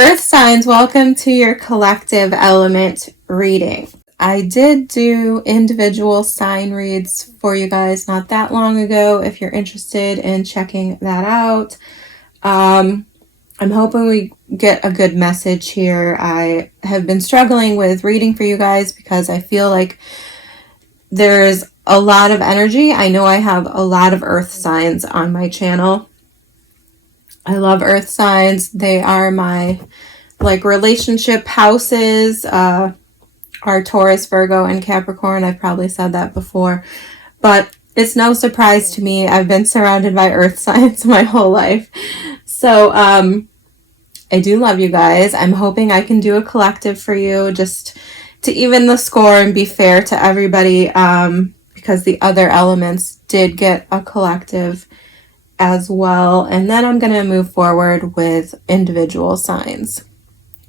Earth signs, welcome to your collective element reading. I did do individual sign reads for you guys not that long ago. If you're interested in checking that out, I'm hoping we get a good message here. I have been struggling with reading for you guys because I feel like there's a lot of energy. I know I have a lot of earth signs on my channel. I love earth signs. They are my relationship houses, are Taurus, Virgo, and Capricorn. I've probably said that before, but it's no surprise to me. I've been surrounded by earth signs my whole life. So I do love you guys. I'm hoping I can do a collective for you just to even the score and be fair to everybody, because the other elements did get a collective as well. And then I'm going to move forward with individual signs.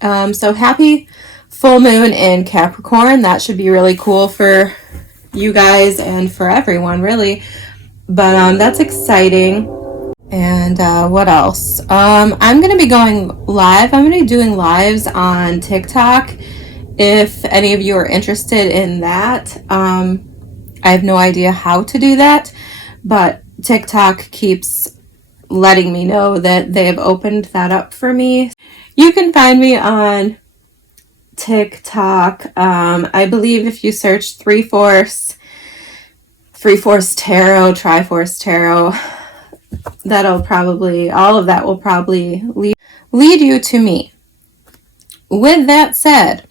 So happy full moon in Capricorn. That should be really cool for you guys and for everyone, really. But that's exciting. And what else? I'm going to be going live. I'm going to be doing lives on TikTok. If any of you are interested in that, I have no idea how to do that, but TikTok keeps letting me know that they have opened that up for me. You can find me on TikTok. I believe if you search Tryforce Tarot, Tryforce Tarot, that'll probably, all of that will probably lead you to me. With that said,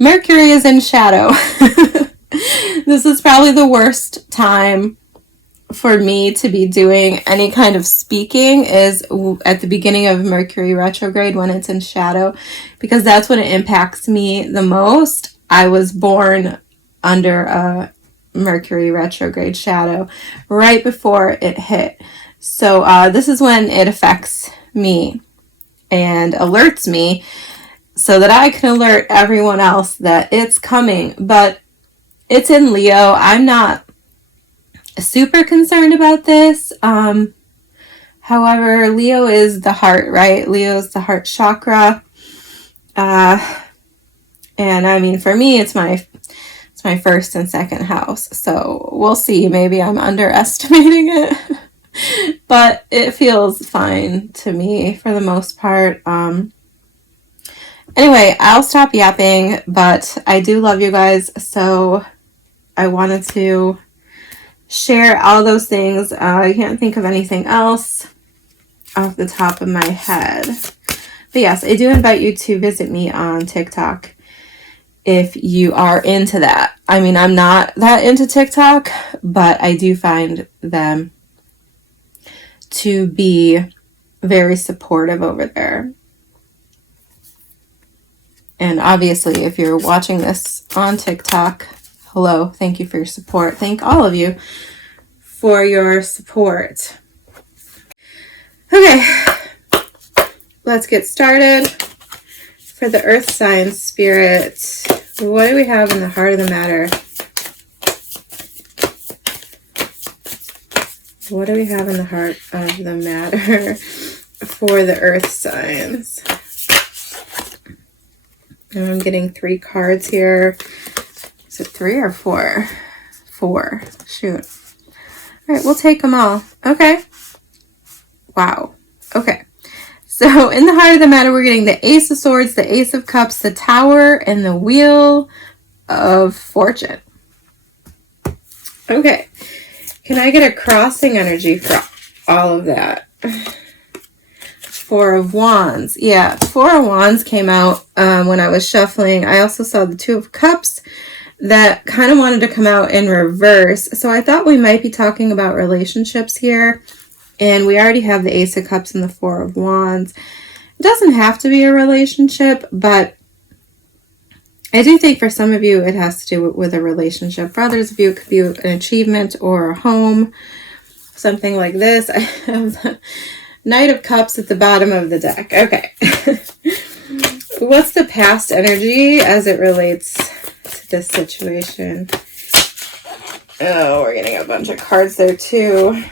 Mercury is in shadow. This is probably the worst time for me to be doing any kind of speaking is at the beginning of Mercury retrograde when it's in shadow, because that's when it impacts me the most. I was born under a Mercury retrograde shadow right before it hit. So this is when it affects me and alerts me so that I can alert everyone else that it's coming. But it's in Leo. I'm not super concerned about this. However, Leo is the heart, right? Leo is the heart chakra. And I mean, for me, it's my first and second house. So we'll see. Maybe I'm underestimating it, but it feels fine to me for the most part. Anyway, I'll stop yapping, but I do love you guys. So I wanted to share all those things. I can't think of anything else off the top of my head. But yes, I do invite you to visit me on TikTok if you are into that. I mean, I'm not that into TikTok, but I do find them to be very supportive over there. And obviously, if you're watching this on TikTok, hello, thank you for your support. Thank all of you for your support. Okay, let's get started. For the earth sign spirit, what do we have in the heart of the matter? What do we have in the heart of the matter for the earth signs? And I'm getting 3 cards here. Is it 3 or 4? 4. Shoot. All right, we'll take them all. Okay. Wow. Okay. So in the heart of the matter, we're getting the Ace of Swords, the Ace of Cups, the Tower, and the Wheel of Fortune. Okay. Can I get a crossing energy for all of that? 4 of Wands. Yeah, 4 of Wands came out when I was shuffling. I also saw the 2 of Cups that kind of wanted to come out in reverse. So I thought we might be talking about relationships here. And we already have the Ace of Cups and the 4 of Wands. It doesn't have to be a relationship, but I do think for some of you it has to do with a relationship. For others of you, it could be an achievement or a home, something like this. I have the Knight of Cups at the bottom of the deck. Okay. What's the past energy as it relates to this situation? Oh, we're getting a bunch of cards there too.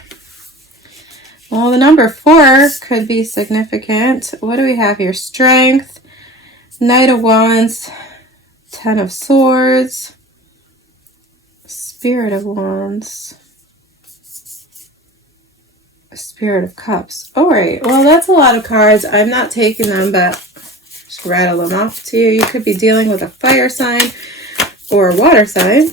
Well, the number 4 could be significant. What do we have here? Strength, Knight of Wands, Ten of Swords, Spirit of Wands, Spirit of Cups. All right, well, that's a lot of cards. I'm not taking them, but just rattle them off to you. You could be dealing with a fire sign or a water sign.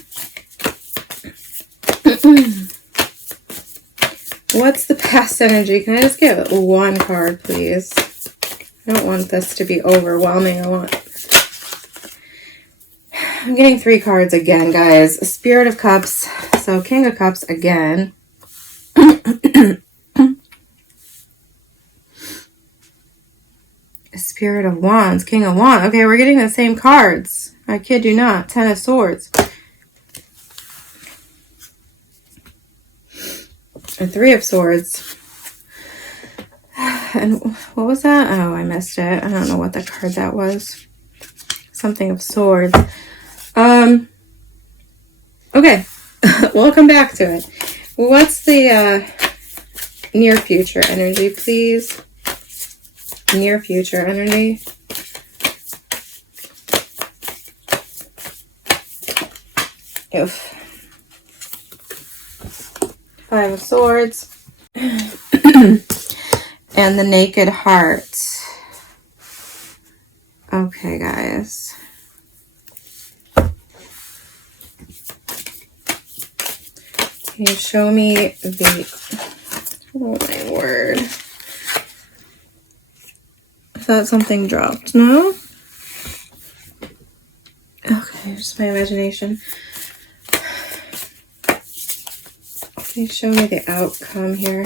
What's the past energy? Can I just get one card, please? I don't want this to be overwhelming. I'm getting 3 cards again, guys. Spirit of Cups. So King of Cups again. Spirit of Wands. King of Wands. Okay, we're getting the same cards. I kid you not. Ten of Swords. And 3 of Swords. And what was that? Oh, I missed it. I don't know what the card that was. Something of Swords. Okay. We'll come back to it. What's the near future energy, please? Near future energy. Oof. 5 of Swords. And the Naked Heart. Okay, guys. Can you show me the... Oh, my word. I thought something dropped. No? Okay, just my imagination. Can you show me the outcome here?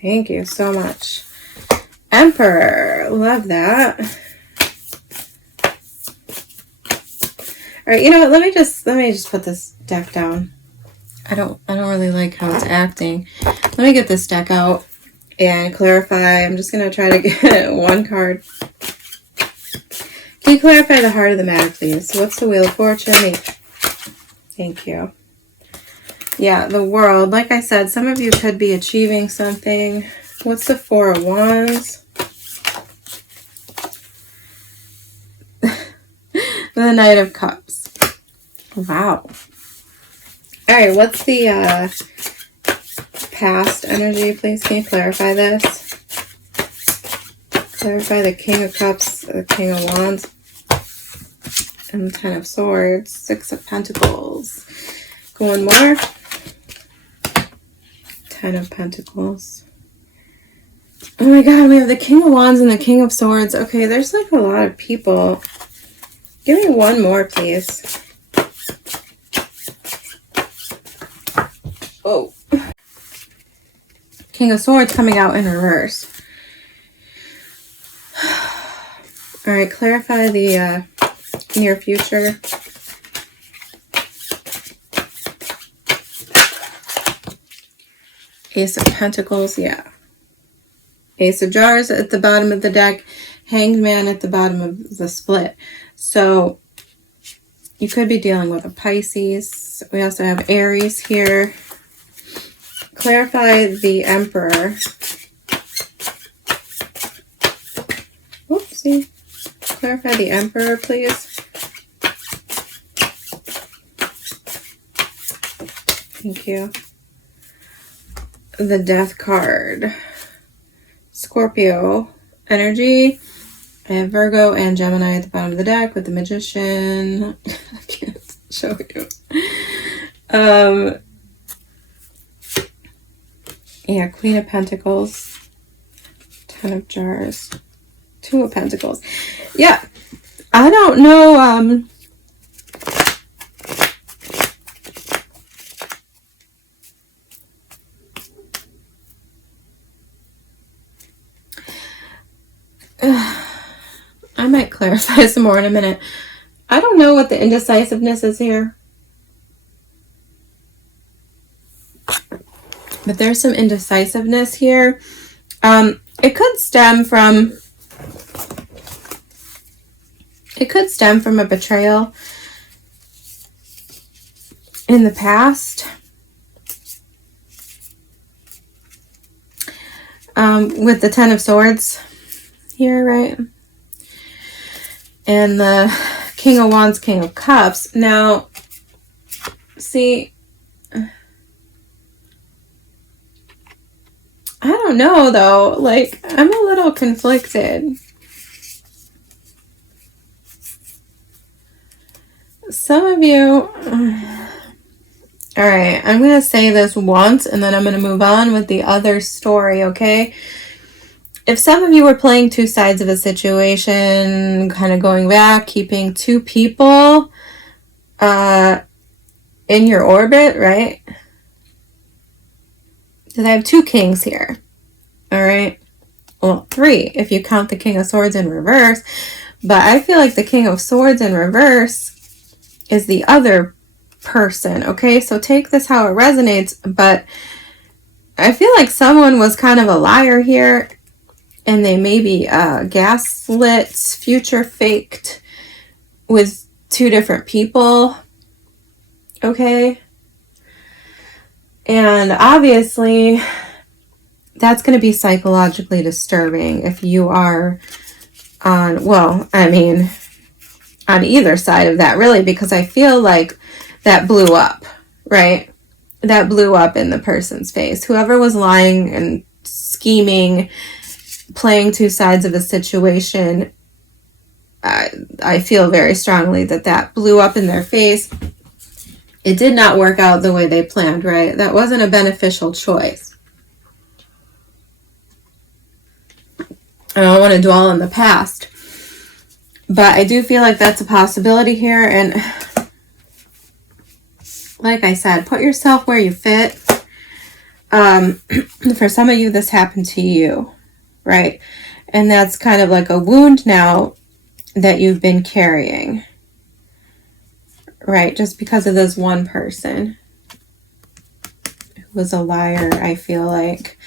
Thank you so much. Emperor. Love that. All right, you know what? Let me just put this deck down. I don't really like how it's acting. Let me get this deck out and clarify. I'm just gonna try to get one card. Can you clarify the heart of the matter, please? So what's the Wheel of Fortune? Thank you. Yeah, the World. Like I said, some of you could be achieving something. What's the 4 of Wands? The Knight of Cups. Wow. All right, what's the past energy, please? Can you clarify this? Clarify the King of Cups, the King of Wands, and the Ten of Swords, 6 of Pentacles. Go one more. 10 of Pentacles. Oh my god, we have the King of Wands and the King of Swords. Okay, there's like a lot of people. Give me one more, please. Oh. King of Swords coming out in reverse. All right, clarify the near future. Ace of Pentacles, yeah. Ace of Jars at the bottom of the deck. Hanged Man at the bottom of the split. So you could be dealing with a Pisces. We also have Aries here. Clarify the Emperor. Oopsie. Clarify the Emperor, please. Thank you. The Death card. Scorpio energy. I have Virgo and Gemini at the bottom of the deck with the Magician. I can't show you. Yeah, Queen of Pentacles. 10 of Jars. 2 of Pentacles. Yeah. I don't know, I might clarify some more in a minute. I don't know what the indecisiveness is here. But there's some indecisiveness here. It could stem from a betrayal in the past. With the Ten of Swords. here, right? And the King of Wands, King of Cups. Now, see, I don't know though, like, I'm a little conflicted. Some of you, all right, I'm going to say this once and then I'm going to move on with the other story, okay? If some of you were playing two sides of a situation, kind of going back, keeping two people in your orbit, right? Because I have two kings here, all right? Well, three if you count the King of Swords in reverse, but I feel like the King of Swords in reverse is the other person, okay? So take this how it resonates, but I feel like someone was kind of a liar here, and they maybe gaslit, future faked with two different people, okay? And obviously, that's going to be psychologically disturbing if you are on, well, I mean, on either side of that, really, because I feel like that blew up, right? That blew up in the person's face. Whoever was lying and scheming, playing two sides of a situation, I feel very strongly that that blew up in their face. It did not work out the way they planned, right? That wasn't a beneficial choice. I don't want to dwell on the past, but I do feel like that's a possibility here. And like I said, put yourself where you fit. For some of you, this happened to you, right? And that's kind of like a wound now that you've been carrying, right? Just because of this one person who was a liar, I feel like.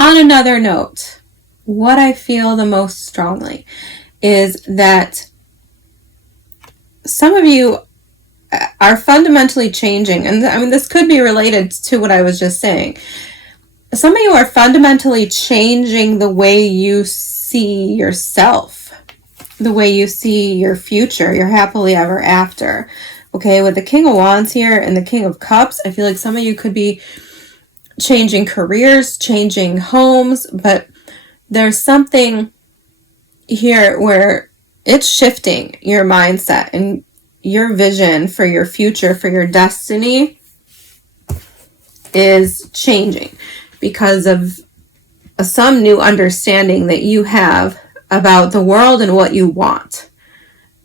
On another note, what I feel the most strongly is that some of you are fundamentally changing. And I mean, this could be related to what I was just saying. Some of you are fundamentally changing the way you see yourself, the way you see your future, your happily ever after. Okay, with the King of Wands here and the King of Cups, I feel like some of you could be changing careers, changing homes, but there's something here where it's shifting your mindset and your vision for your future, for your destiny is changing because of some new understanding that you have about the world and what you want.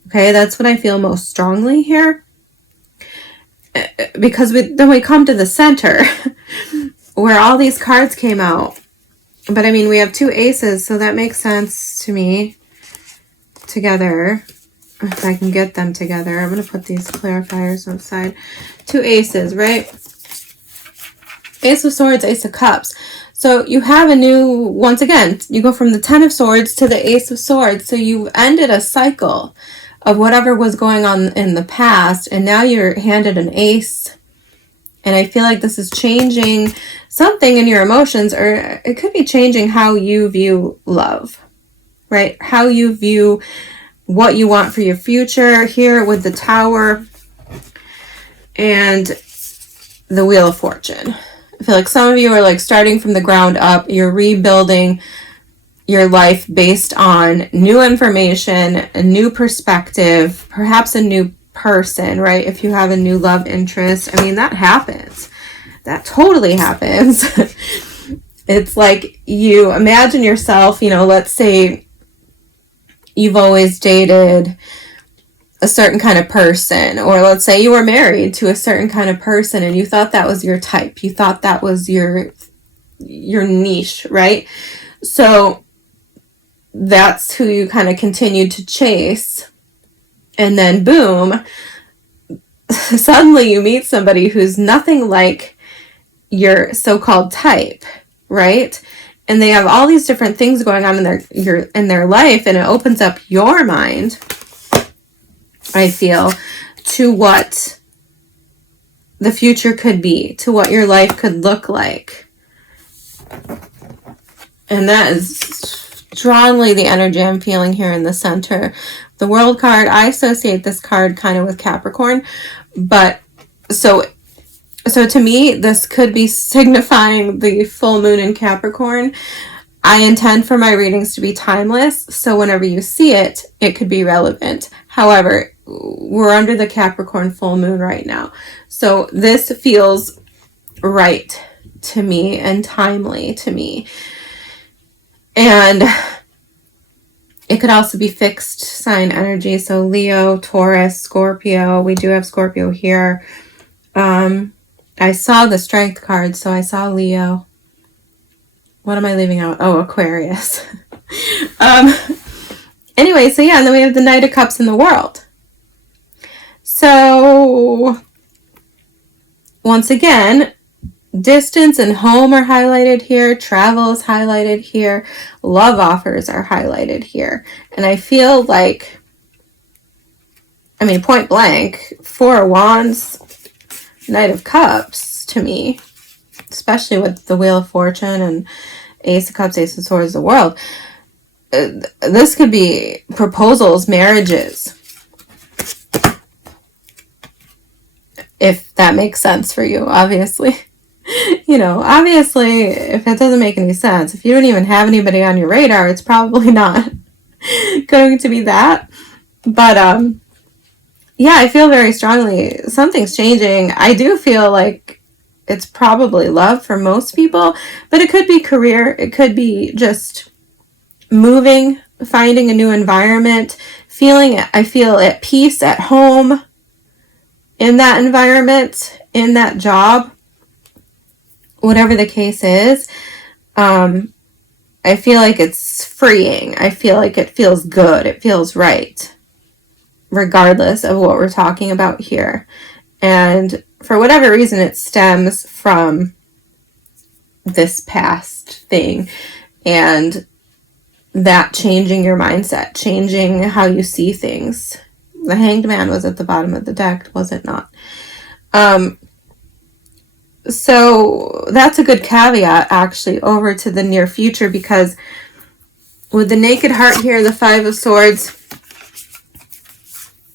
Okay, that's what I feel most strongly here. Because then we come to the center where all these cards came out. But I mean, we have two aces, so that makes sense to me together. If I can get them together. I'm going to put these clarifiers on the side. Two aces, right? Ace of Swords, Ace of Cups. So you have a new, once again, you go from the Ten of Swords to the Ace of Swords. So you've ended a cycle of whatever was going on in the past, and now you're handed an ace. And I feel like this is changing something in your emotions, or it could be changing how you view love, right? How you view what you want for your future here with the Tower and the Wheel of Fortune. I feel like some of you are like starting from the ground up. You're rebuilding your life based on new information, a new perspective, perhaps a new person, right? If you have a new love interest, I mean, that happens. That totally happens. It's like you imagine yourself, you know, let's say you've always dated a certain kind of person, or let's say you were married to a certain kind of person and you thought that was your type. You thought that was your niche, right? So that's who you kind of continued to chase. And then boom, suddenly you meet somebody who's nothing like your so-called type, right? And they have all these different things going on in their life, and it opens up your mind, I feel, to what the future could be, to what your life could look like. And that is strongly the energy I'm feeling here in the center. The World card, I associate this card kind of with Capricorn, but so to me, this could be signifying the full moon in Capricorn. I intend for my readings to be timeless, so whenever you see it, it could be relevant. However, we're under the Capricorn full moon right now, so this feels right to me and timely to me. And it could also be fixed sign energy, so Leo, Taurus, Scorpio. We do have Scorpio here. I saw the Strength card, so I saw Leo. What am I leaving out? Oh, Aquarius. Anyway, so yeah, and then we have the Knight of Cups in the World. So, once again, distance and home are highlighted here. Travel is highlighted here. Love offers are highlighted here. And I feel like, I mean, point blank, Four of Wands, Knight of Cups to me, especially with the Wheel of Fortune and Ace of Cups, Ace of Swords, the World. This could be proposals, marriages, if that makes sense for you, obviously. You know, obviously, if it doesn't make any sense, if you don't even have anybody on your radar, it's probably not going to be that. But, yeah, I feel very strongly something's changing. I do feel like it's probably love for most people, but it could be career. It could be just moving, finding a new environment, I feel at peace at home in that environment, in that job, whatever the case is. I feel like it's freeing. I feel like it feels good. It feels right, regardless of what we're talking about here. And for whatever reason, it stems from this past thing and that changing your mindset, changing how you see things. The Hanged Man was at the bottom of the deck, was it not? So that's a good caveat, actually, over to the near future, because with the Naked Heart here, the Five of Swords,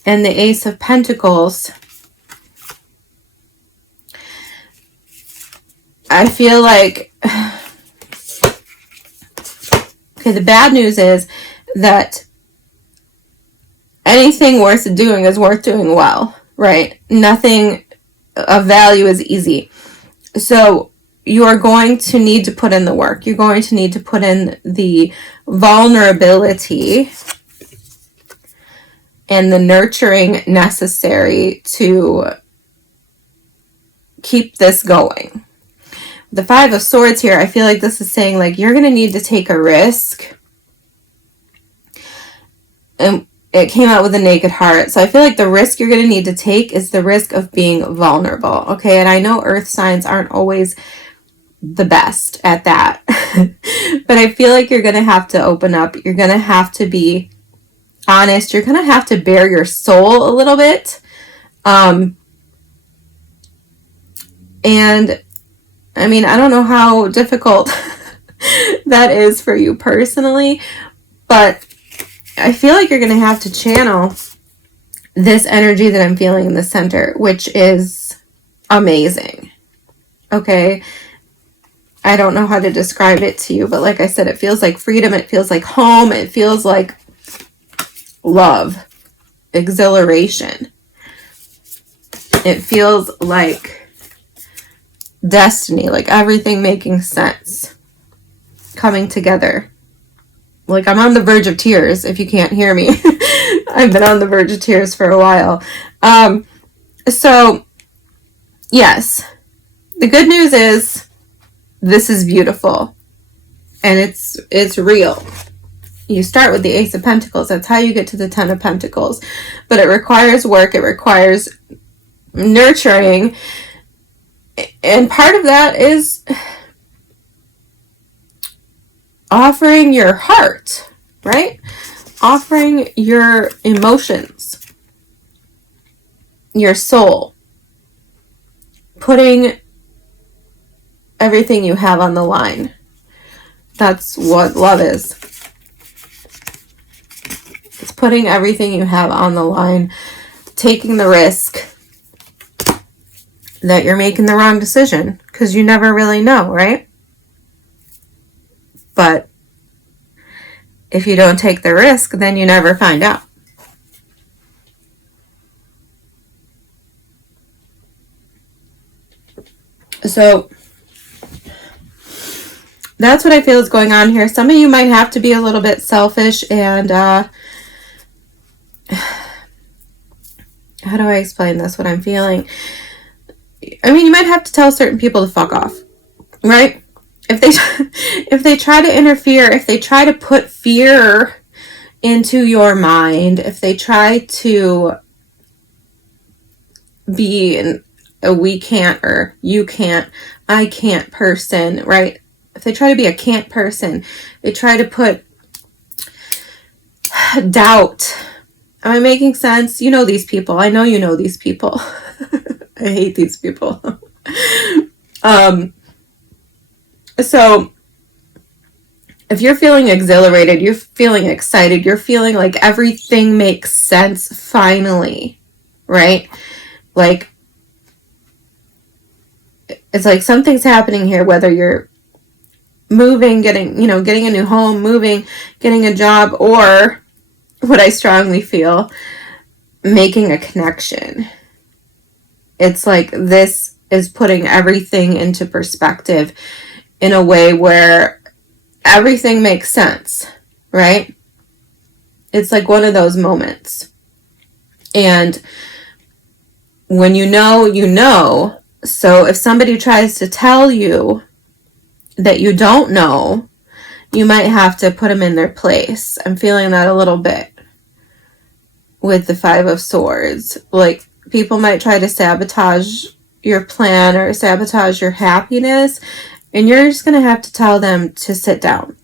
and the Ace of Pentacles, I feel like, okay, the bad news is that anything worth doing is worth doing well, right? Nothing of value is easy. So you are going to need to put in the work. You're going to need to put in the vulnerability and the nurturing necessary to keep this going. The Five of Swords here, I feel like this is saying, like, you're going to need to take a risk. And it came out with a Naked Heart. So I feel like the risk you're going to need to take is the risk of being vulnerable. Okay, and I know earth signs aren't always the best at that. But I feel like you're going to have to open up. You're going to have to be honest. You're going to have to bare your soul a little bit. And I mean, I don't know how difficult that is for you personally, but I feel like you're going to have to channel this energy that I'm feeling in the center, which is amazing. Okay. I don't know how to describe it to you, but like I said, it feels like freedom. It feels like home. It feels like love, exhilaration. It feels like destiny, like everything making sense, coming together. Like, I'm on the verge of tears, if you can't hear me. I've been on the verge of tears for a while. So, yes. The good news is, this is beautiful. And it's real. You start with the Ace of Pentacles. That's how you get to the Ten of Pentacles. But it requires work. It requires nurturing. And part of that is offering your heart, right? Offering your emotions, your soul, putting everything you have on the line. That's what love is. It's putting everything you have on the line, taking the risk that you're making the wrong decision, because you never really know, right? But if you don't take the risk, then you never find out. So that's what I feel is going on here. Some of you might have to be a little bit selfish and how do I explain this, what I'm feeling? I mean, you might have to tell certain people to fuck off, right? If they try to interfere, if they try to put fear into your mind, if they try to be a we can't or you can't, I can't person, right? If they try to be a can't person, they try to put doubt. Am I making sense? You know these people. I know you know these people. I hate these people. So if you're feeling exhilarated, you're feeling excited, you're feeling like everything makes sense finally, right? Like, it's like something's happening here, whether you're moving, getting a new home, moving, getting a job, or what I strongly feel, making a connection. It's like this is putting everything into perspective in a way where everything makes sense, right? It's like one of those moments. And when you know, you know. So if somebody tries to tell you that you don't know, you might have to put them in their place. I'm feeling that a little bit with the Five of Swords. Like, people might try to sabotage your plan or sabotage your happiness, and you're just going to have to tell them to sit down.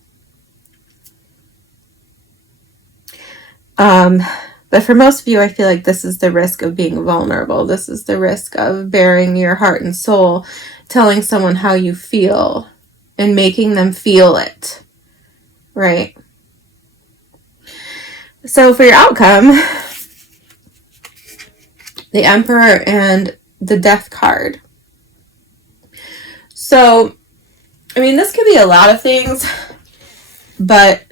But for most of you, I feel like this is the risk of being vulnerable. This is the risk of bearing your heart and soul, telling someone how you feel and making them feel it, right? So for your outcome, the Emperor and the Death card. So, I mean, this could be a lot of things, but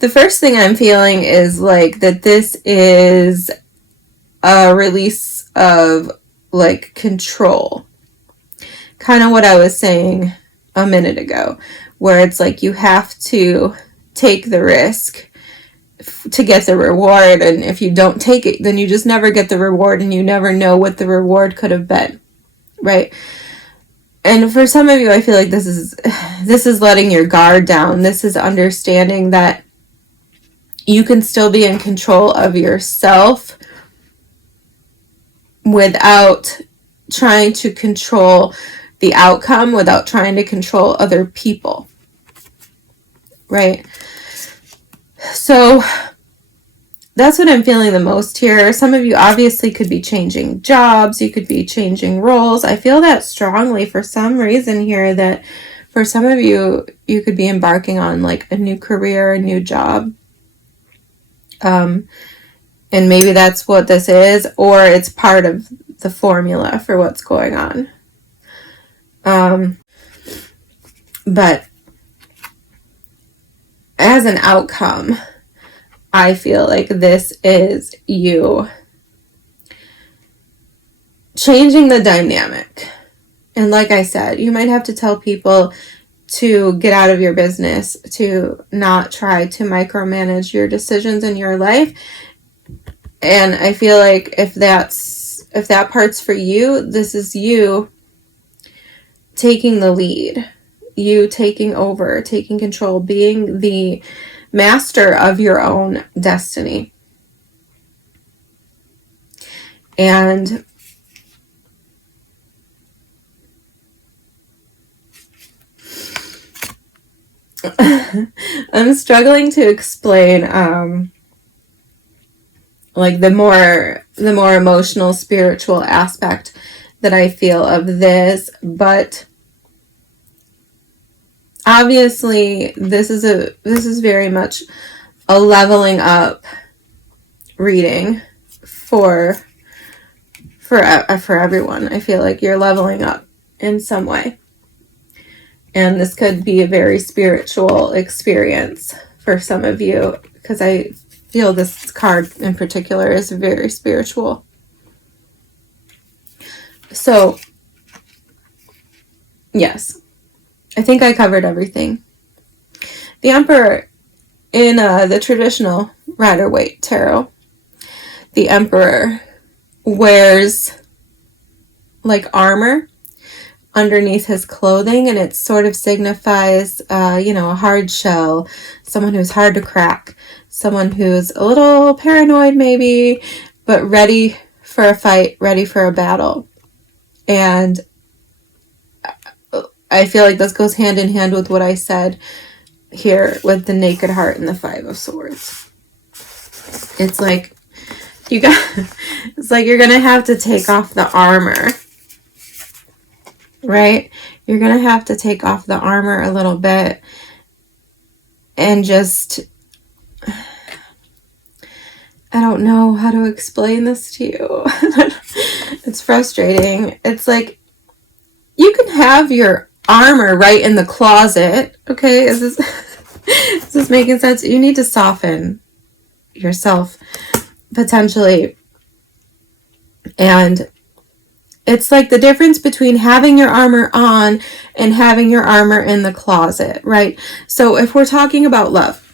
the first thing I'm feeling is like that this is a release of like control. Kind of what I was saying a minute ago, where it's like you have to take the risk to get the reward, and if you don't take it, then you just never get the reward, and you never know what the reward could have been, right? And for some of you, I feel like this is letting your guard down. This is understanding that you can still be in control of yourself without trying to control the outcome, without trying to control other people, right? So that's what I'm feeling the most here. Some of you obviously could be changing jobs. You could be changing roles. I feel that strongly for some reason here, that for some of you, you could be embarking on like a new career, a new job. And maybe that's what this is, or it's part of the formula for what's going on. But as an outcome, I feel like this is you changing the dynamic. And like I said, you might have to tell people to get out of your business, to not try to micromanage your decisions in your life. And I feel like if that part's for you, this is you taking the lead, you taking over, taking control, being the master of your own destiny. And I'm struggling to explain like the more emotional, spiritual aspect that I feel of this, but obviously this is very much a leveling up reading for everyone. I feel like you're leveling up in some way. And this could be a very spiritual experience for some of you, because I feel this card in particular is very spiritual. So, yes, I think I covered everything. The Emperor in the traditional Rider-Waite tarot, the Emperor wears like armor underneath his clothing, and it sort of signifies a hard shell, someone who's hard to crack, someone who's a little paranoid maybe, but ready for a fight, ready for a battle. And I feel like this goes hand in hand with what I said here with the Naked Heart and the Five of Swords. It's like you're gonna have to take off the armor, right? You're gonna have to take off the armor a little bit and just, I don't know how to explain this to you. It's frustrating. It's like you can have your armor right in the closet. Okay, is this making sense? You need to soften yourself potentially. And it's like the difference between having your armor on and having your armor in the closet, right? So if we're talking about love,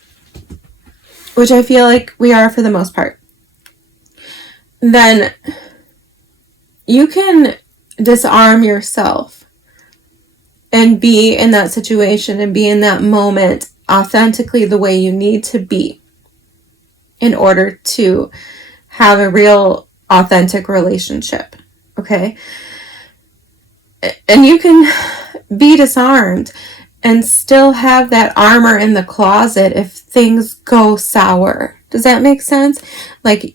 which I feel like we are for the most part, then you can disarm yourself and be in that situation and be in that moment authentically the way you need to be in order to have a real authentic relationship, okay? And you can be disarmed and still have that armor in the closet if things go sour. Does that make sense? Like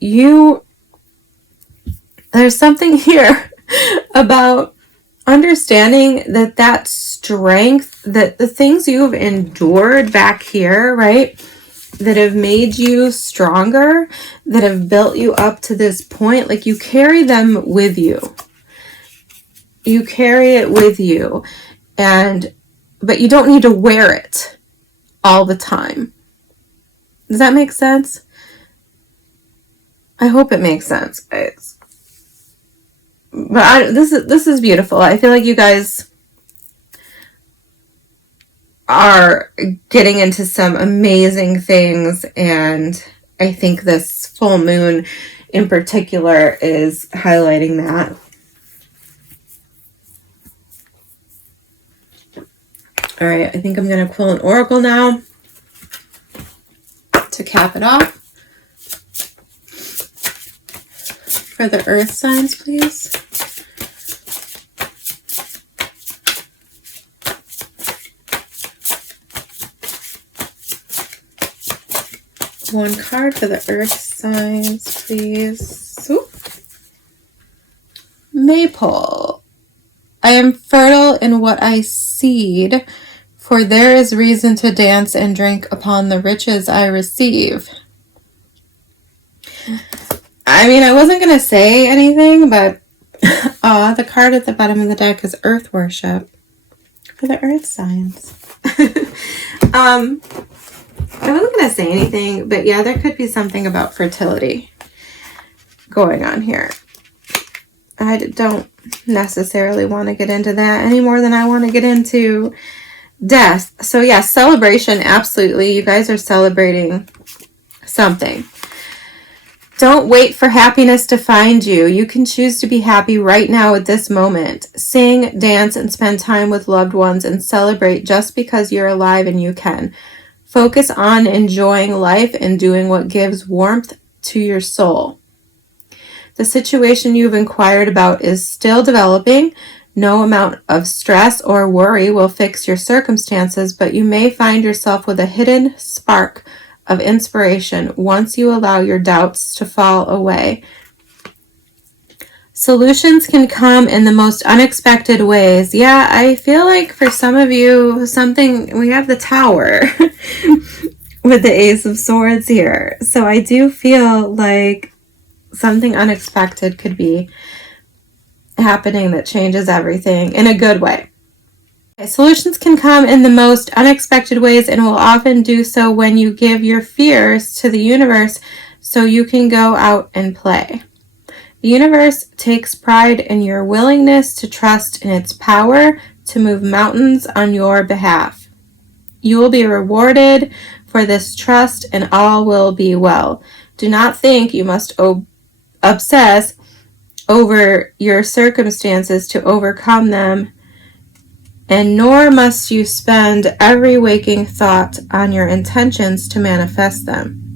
there's something here about understanding that strength, that the things you've endured back here, right, that have made you stronger, that have built you up to this point, like you carry them with you. You carry it with you, but you don't need to wear it all the time. Does that make sense? I hope it makes sense, guys. But this is beautiful. I feel like you guys are getting into some amazing things, and I think this full moon in particular is highlighting that. All right, I think I'm going to pull an oracle now to cap it off. For the earth signs, please. One card for the earth signs, please. Ooh. Maypole. I am fertile in what I seed, for there is reason to dance and drink upon the riches I receive. I mean, I wasn't going to say anything, but the card at the bottom of the deck is Earth Worship for the Earth signs. I wasn't going to say anything, but yeah, there could be something about fertility going on here. I don't necessarily want to get into that any more than I want to get into death. So yeah, celebration, absolutely. You guys are celebrating something. Don't wait for happiness to find you. You can choose to be happy right now at this moment. Sing, dance, and spend time with loved ones and celebrate just because you're alive and you can. Focus on enjoying life and doing what gives warmth to your soul. The situation you've inquired about is still developing. No amount of stress or worry will fix your circumstances, but you may find yourself with a hidden spark of inspiration once you allow your doubts to fall away. Solutions can come in the most unexpected ways. Yeah, I feel like for some of you, we have the Tower with the Ace of Swords here. So I do feel like something unexpected could be happening that changes everything in a good way. Okay, solutions can come in the most unexpected ways and will often do so when you give your fears to the universe so you can go out and play. The universe takes pride in your willingness to trust in its power to move mountains on your behalf. You will be rewarded for this trust and all will be well. Do not think you must obsess over your circumstances to overcome them, and nor must you spend every waking thought on your intentions to manifest them.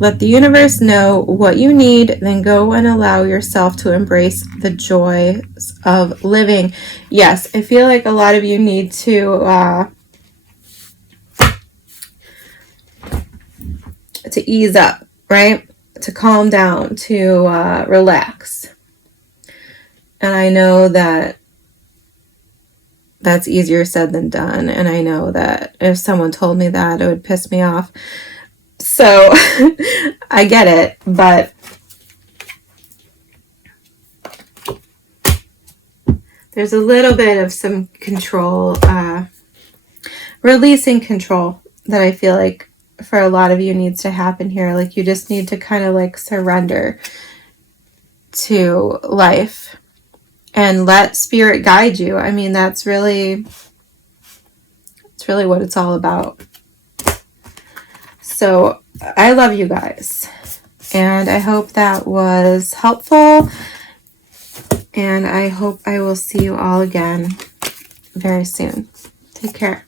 Let the universe know what you need, then go and allow yourself to embrace the joys of living. Yes, I feel like a lot of you need to ease up, right? To calm down, to relax. And I know that that's easier said than done. And I know that if someone told me that, it would piss me off. So I get it, but there's a little bit of some control, releasing control that I feel like for a lot of you needs to happen here. Like you just need to kind of like surrender to life and let spirit guide you. I mean, it's really what it's all about. So I love you guys, and I hope that was helpful, and I hope I will see you all again very soon. Take care.